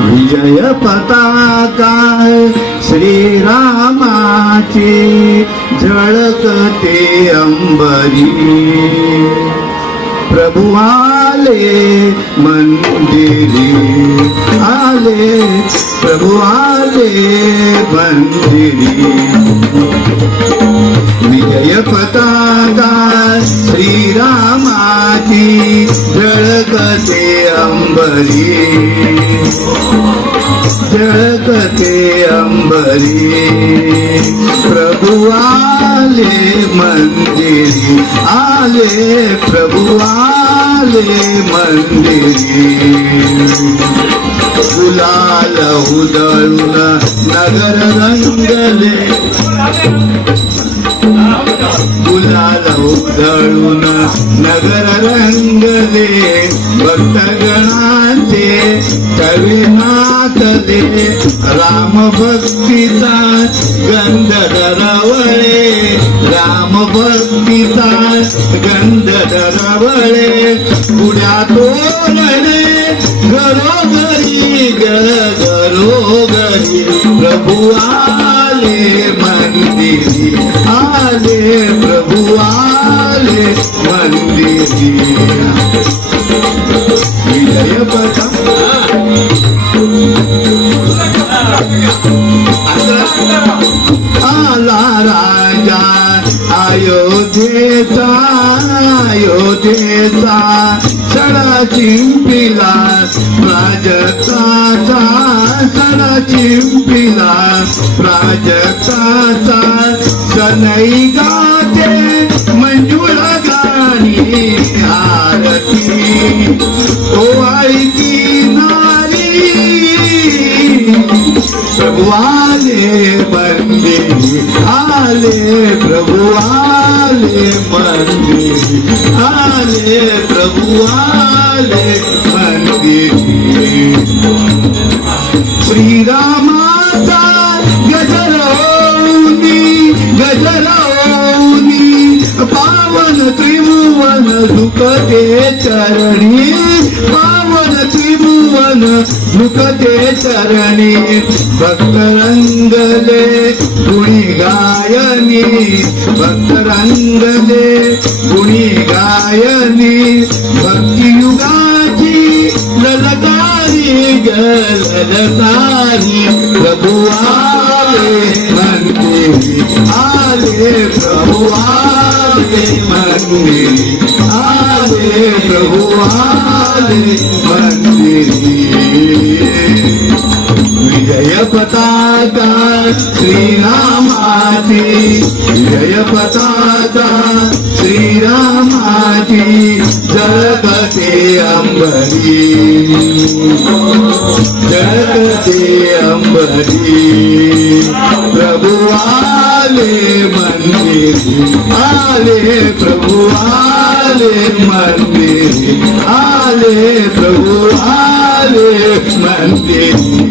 विजय पताका श्रीरामाची झळकते अंबरी. प्रभु आले मंदिरी आले प्रभु आले मंदिरी. विजय पताका श्रीरामाची झळ जगते अंबरी. जगते अंबरी. प्रभु आले मंदिरी. आले प्रभु आले मंदिरी. गुलाल उदळून नगर रंगले. गुलाल उधळून नगर रंगले भक्तगणाचे कवी नाचले राम भक्तीचा गंध दरवळे राम भक्तीचा गंध दरवळे. पुढ्या तोरणे घरोघरी ग घरोघरी प्रभु आले मंदिरी. आले प्रभु आले मंदिरी विजय पथा आला राजा अयोध्येचा अयोध्येचा सडा चिंपिला प्राजक्ताचा सडा चिंपिला प्राजक्ताचा सनई गाते मंजुळा गाणी आरती. ओ ऐकी नारी प्रभुवा मंदिर आले प्रभु आले मंदिर आले प्रभु आले मंदिर श्रीरामाचा गजरवनी गजरवनी पावन त्रिभुवन दुखते चरणी पावन त्रिभुवन चरणी भक्त रंगले गुणी गायनी भक्त रंगले गुणी गायनी. भक्तियुगाची ललकारी गलकारी प्रभु आले मंदिरी आले प्रभु आले मंदिरी आले. प्रभु आले मंदिरी विजय पताका श्रीरामाची विजय पताका श्रीरामाची जळकते अंबरी जळकते अंबरी प्रभु आले मंदिरी आले प्रभू आले मंदिरी आले प्रभू आले मंदिरी